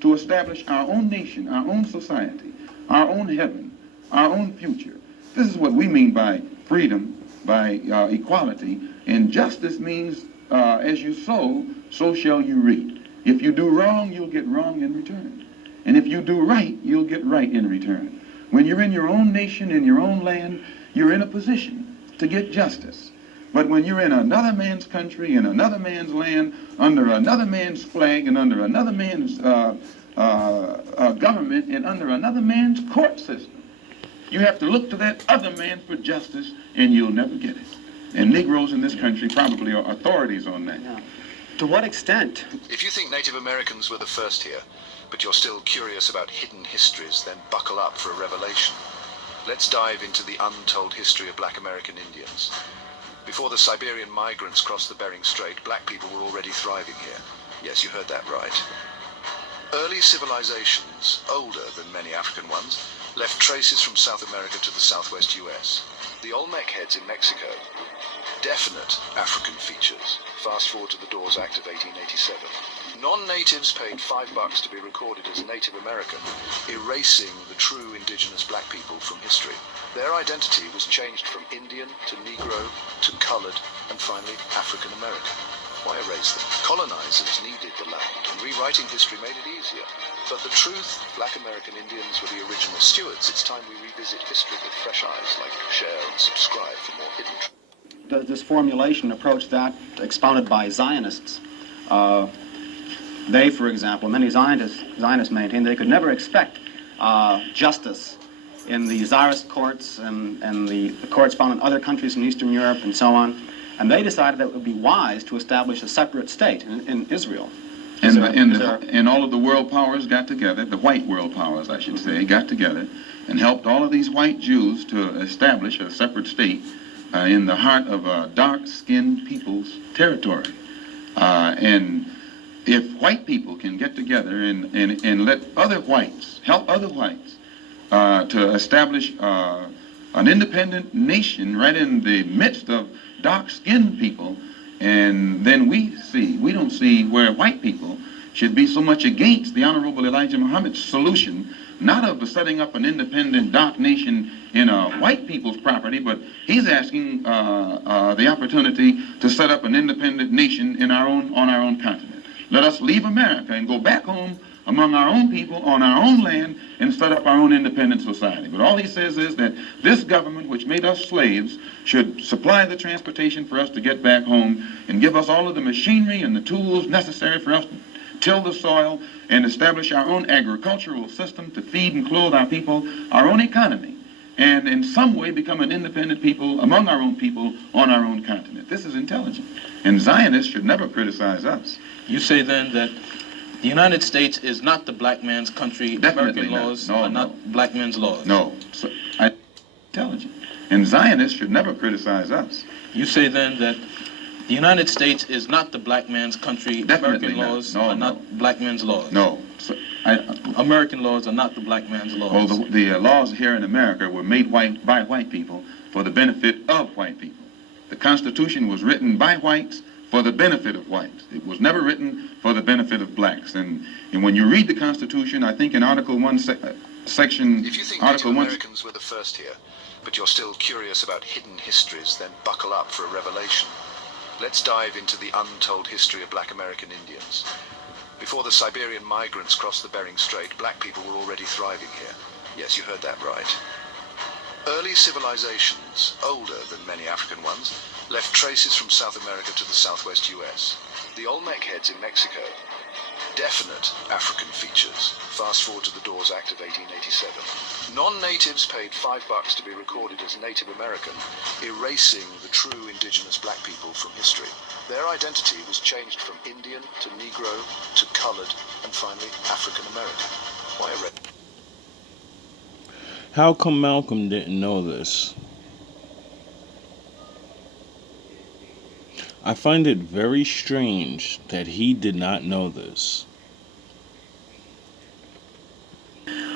to establish our own nation, our own society, our own heaven, our own future. This is what we mean by freedom, by equality. And justice means as you sow, so shall you reap. If you do wrong, you'll get wrong in return. And if you do right, you'll get right in return. When you're in your own nation, in your own land, you're in a position to get justice. But when you're in another man's country, in another man's land, under another man's flag, and under another man's government, and under another man's court system, you have to look to that other man for justice, and you'll never get it. And Negroes in this country probably are authorities on that. Yeah. To what extent? If you think Native Americans were the first here, but you're still curious about hidden histories, then buckle up for a revelation. Let's dive into the untold history of Black American Indians. Before the Siberian migrants crossed the Bering Strait, black people were already thriving here. Yes, you heard that right. Early civilizations, older than many African ones, left traces from South America to the southwest US. The Olmec heads in Mexico, definite African features. Fast forward to the Dawes Act of 1887. Non-natives paid $5 to be recorded as Native American, erasing the true indigenous black people from history. Their identity was changed from Indian to Negro to colored and finally African American. Why erase them? Colonizers needed the land, and rewriting history made it easier. But the truth, Black American Indians were the original stewards. It's time we revisit history with fresh eyes. Like, share, and subscribe for more hidden truth. This formulation approach that expounded by Zionists. They, for example, many Zionists maintain they could never expect justice in the Tsarist courts and the courts found in other countries in Eastern Europe and so on. And they decided that it would be wise to establish a separate state in Israel. And all of the world powers got together, the white world powers, I should say, got together and helped all of these white Jews to establish a separate state in the heart of a dark-skinned people's territory. And if white people can get together and let other whites, help other whites to establish an independent nation right in the midst of dark-skinned people, and then we don't see where white people should be so much against the Honorable Elijah Muhammad's solution, not of the setting up an independent dark nation in a white people's property, but he's asking the opportunity to set up an independent nation on our own continent. Let us leave America and go back home among our own people on our own land and set up our own independent society. But all he says is that this government, which made us slaves, should supply the transportation for us to get back home and give us all of the machinery and the tools necessary for us to till the soil and establish our own agricultural system to feed and clothe our people, our own economy, and in some way become an independent people among our own people on our own continent. This is intelligent. And Zionists should never criticize us. You say then that the United States is not the black man's country. Definitely American laws not. No, are no. not black men's laws. No. Intelligent. And Zionists should never criticize us. You say then that the United States is not the black man's country. Definitely American not. laws No, are no. not black men's laws. No. American laws are not the black man's laws. Well, the laws here in America were made by white people for the benefit of white people. The Constitution was written by whites for the benefit of whites. It was never written for the benefit of blacks. And when you read the Constitution, I think in Article 1, Section... If you think Article Native 1... Americans were the first here, but you're still curious about hidden histories, then buckle up for a revelation. Let's dive into the untold history of Black American Indians. Before the Siberian migrants crossed the Bering Strait, black people were already thriving here. Yes, you heard that right. Early civilizations, older than many African ones, left traces from South America to the southwest US. The Olmec heads in Mexico, definite African features. Fast forward to the Dawes Act of 1887. Non-natives paid $5 to be recorded as Native American, erasing the true indigenous black people from history. Their identity was changed from Indian to Negro to colored and finally African American. Why erase? How come Malcolm didn't know this? I find it very strange that he did not know this.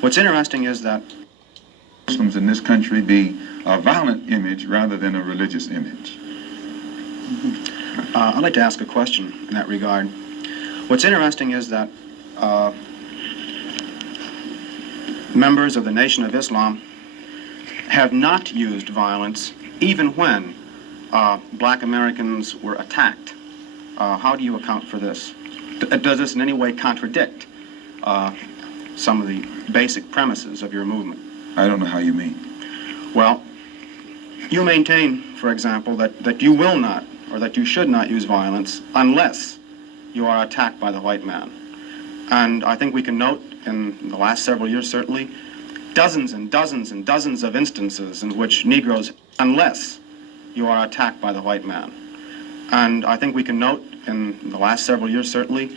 What's interesting is that Muslims in this country be a violent image rather than a religious image. I'd like to ask a question in that regard. What's interesting is that members of the Nation of Islam have not used violence even when black Americans were attacked. How do you account for this? Does this in any way contradict some of the basic premises of your movement? I don't know how you mean. Well, you maintain, for example, that you will not, or that you should not use violence unless you are attacked by the white man. And I think we can note in the last several years, certainly, dozens and dozens and dozens of instances in which Negroes, unless you are attacked by the white man. And I think we can note in the last several years, certainly,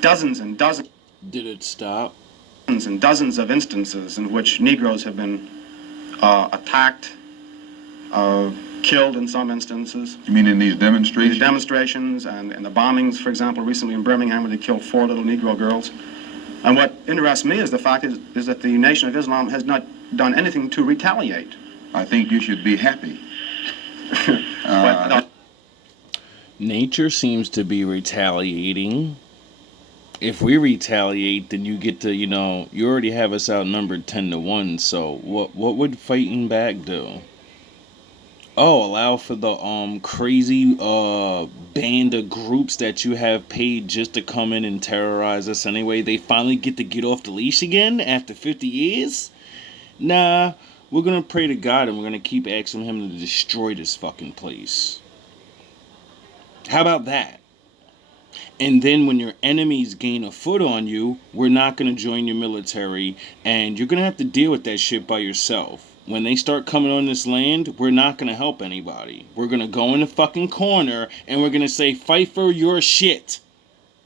dozens and dozens. Did it stop? Dozens and dozens of instances in which Negroes have been attacked, killed in some instances. You mean in these demonstrations? The demonstrations and the bombings, for example, recently in Birmingham, where they killed 4 little Negro girls. And what interests me is the fact is that the Nation of Islam has not done anything to retaliate. I think you should be happy. Nature seems to be retaliating. If we retaliate, then you get to, you already have us outnumbered 10-1, so what would fighting back do? Oh, allow for the crazy band of groups that you have paid just to come in and terrorize us anyway. They finally get to get off the leash again after 50 years? Nah, we're gonna pray to God and we're gonna keep asking him to destroy this fucking place. How about that? And then when your enemies gain a foot on you, we're not gonna join your military and you're gonna have to deal with that shit by yourself. When they start coming on this land, we're not going to help anybody. We're going to go in the fucking corner and we're going to say, fight for your shit.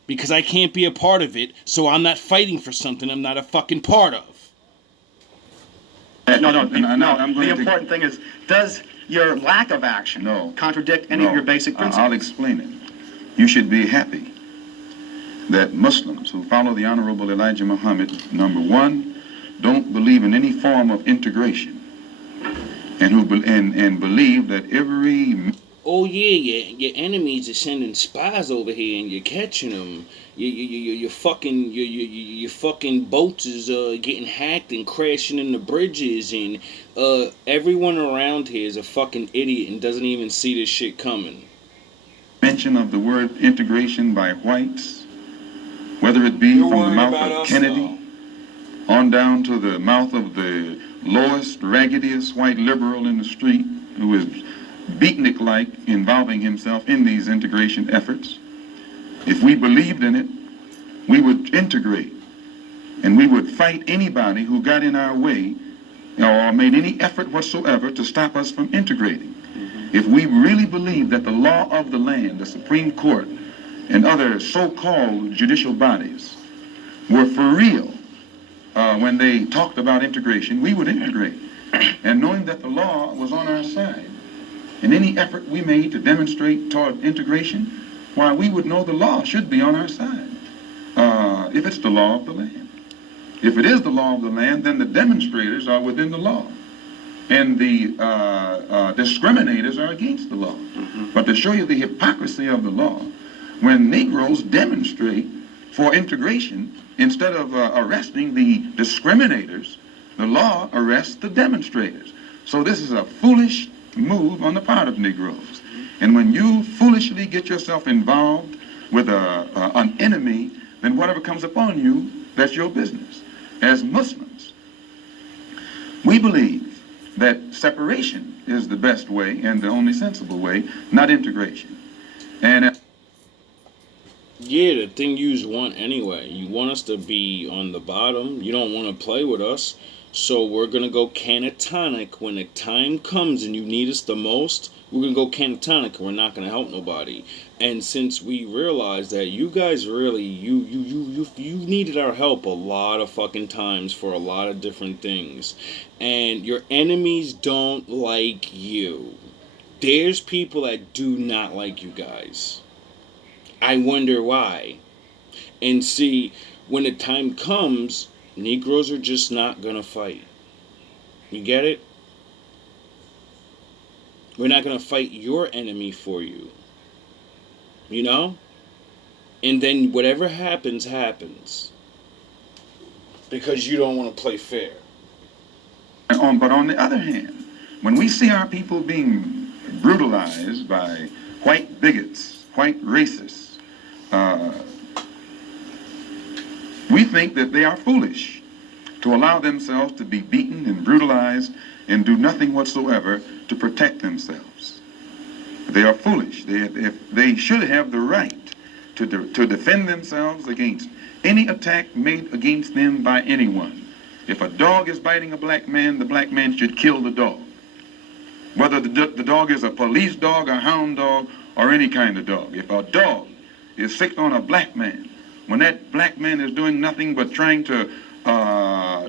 Because I can't be a part of it, so I'm not fighting for something I'm not a fucking part of. The important thing is, does your lack of action contradict any of your basic principles? I'll explain it. You should be happy that Muslims who follow the Honorable Elijah Muhammad, number one, don't believe in any form of integration. And who believe that every... Oh yeah, your enemies are sending spies over here and you're catching them. Your fucking boats is getting hacked and crashing into bridges, and everyone around here is a fucking idiot and doesn't even see this shit coming. Mention of the word integration by whites, whether it be from the mouth of Kennedy on down to the mouth of the lowest, raggediest white liberal in the street who is beatnik-like involving himself in these integration efforts. If we believed in it, we would integrate and we would fight anybody who got in our way or made any effort whatsoever to stop us from integrating. If we really believed that the law of the land, the Supreme Court, and other so-called judicial bodies were for real, when they talked about integration, we would integrate. And knowing that the law was on our side, in any effort we made to demonstrate toward integration, why, we would know the law should be on our side, if it's the law of the land. If it is the law of the land, then the demonstrators are within the law, and the discriminators are against the law. But to show you the hypocrisy of the law, when Negroes demonstrate for integration, instead of arresting the discriminators, the law arrests the demonstrators. So this is a foolish move on the part of Negroes. And when you foolishly get yourself involved with an enemy, then whatever comes upon you, that's your business. As Muslims, we believe that separation is the best way and the only sensible way, not integration. And yeah, the thing you want anyway. You want us to be on the bottom. You don't want to play with us. So we're going to go catatonic when the time comes and you need us the most. We're going to go catatonic and we're not going to help nobody. And since we realized that you guys really, you needed our help a lot of fucking times for a lot of different things. And your enemies don't like you. There's people that do not like you guys. I wonder why. And see, when the time comes, Negroes are just not gonna fight. You get it? We're not gonna fight your enemy for you. You know? And then whatever happens, happens. Because you don't want to play fair. But on the other hand, when we see our people being brutalized by white bigots, white racists, we think that they are foolish to allow themselves to be beaten and brutalized and do nothing whatsoever to protect themselves. They are foolish. They should have the right to defend themselves against any attack made against them by anyone. If a dog is biting a black man, the black man should kill the dog. Whether the dog is a police dog, a hound dog, or any kind of dog. If a dog is sick on a black man, when that black man is doing nothing but trying to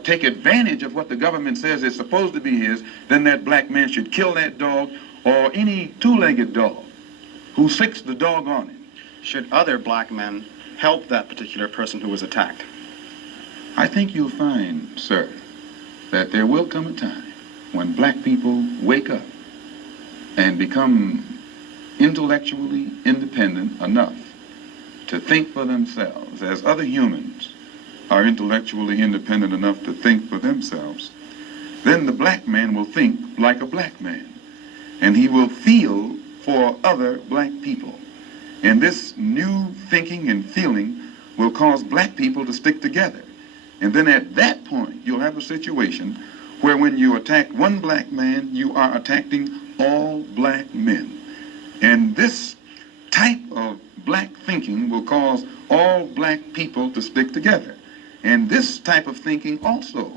take advantage of what the government says is supposed to be his, then that black man should kill that dog or any two-legged dog who sicks the dog on him. Should other black men help that particular person who was attacked? I think you'll find, sir, that there will come a time when black people wake up and become intellectually independent enough to think for themselves, as other humans are intellectually independent enough to think for themselves. Then the black man will think like a black man, and he will feel for other black people. And this new thinking and feeling will cause black people to stick together. And then at that point, you'll have a situation where when you attack one black man, you are attacking all black men. And this type of black thinking will cause all black people to stick together. And this type of thinking also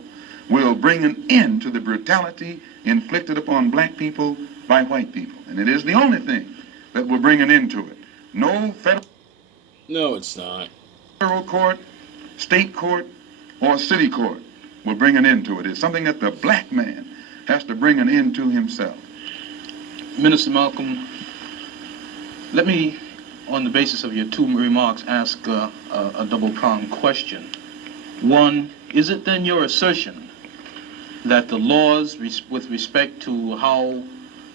will bring an end to the brutality inflicted upon black people by white people. And it is the only thing that will bring an end to it. No federal... No, it's not. Federal court, state court, or city court will bring an end to it. It's something that the black man has to bring an end to himself. Minister Malcolm, let me, on the basis of your two remarks, ask a double-pronged question. One, is it then your assertion that the laws with respect to how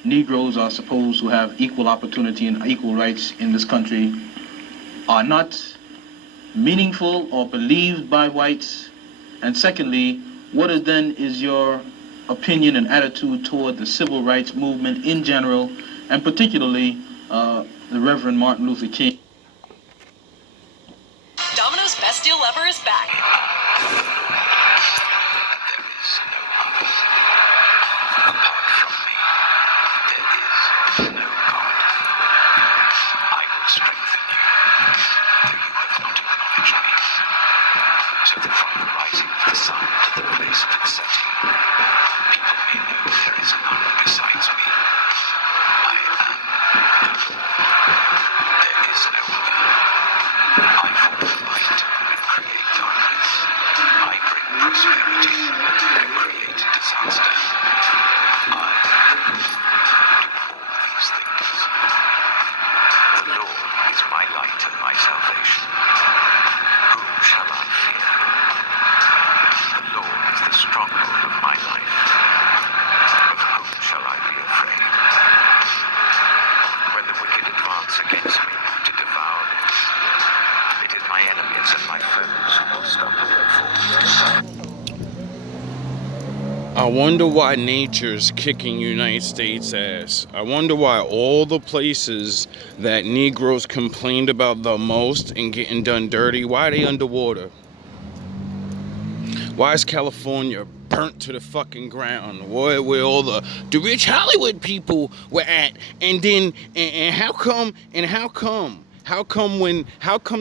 Negroes are supposed to have equal opportunity and equal rights in this country are not meaningful or believed by whites? And secondly, what is your opinion and attitude toward the civil rights movement in general, and particularly the Reverend Martin Luther King? Domino's Best Deal Ever is back. I wonder why nature's kicking United States ass. I wonder why all the places that Negroes complained about the most and getting done dirty, why are they underwater? Why is California burnt to the fucking ground? Where all the rich Hollywood people were at? And then, and how come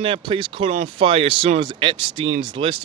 that place caught on fire as soon as Epstein's list